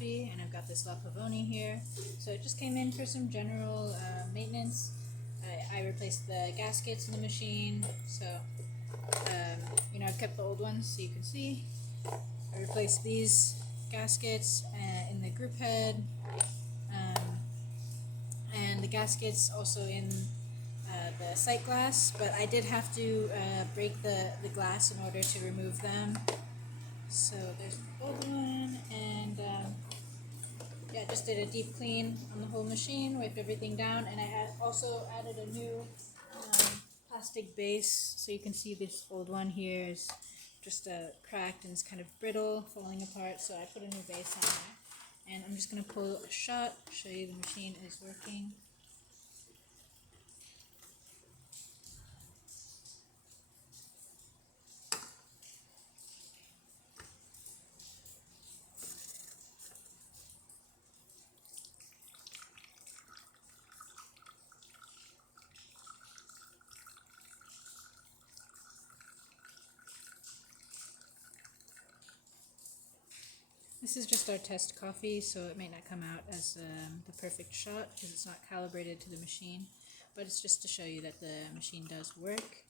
Coffee, and I've got this Pavoni here. So it just came in for some general maintenance. I replaced the gaskets in the machine, so I've kept the old ones so you can see. I replaced these gaskets in the group head, and the gaskets also in the sight glass, but I did have to break the glass in order to remove them. So there's the old one, and yeah, just did a deep clean on the whole machine, wiped everything down, and I also added a new plastic base. So you can see this old one here is just cracked and it's kind of brittle, falling apart, so I put a new base on there. And I'm just going to pull a shot, show you the machine is working. This is just our test coffee, so it may not come out as the perfect shot because it's not calibrated to the machine, but it's just to show you that the machine does work.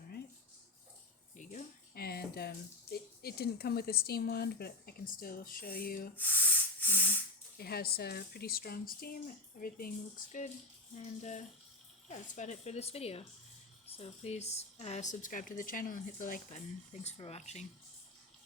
Alright, there you go. And it didn't come with a steam wand, but I can still show you, it has pretty strong steam, everything looks good, and yeah, that's about it for this video. So please subscribe to the channel and hit the like button. Thanks for watching.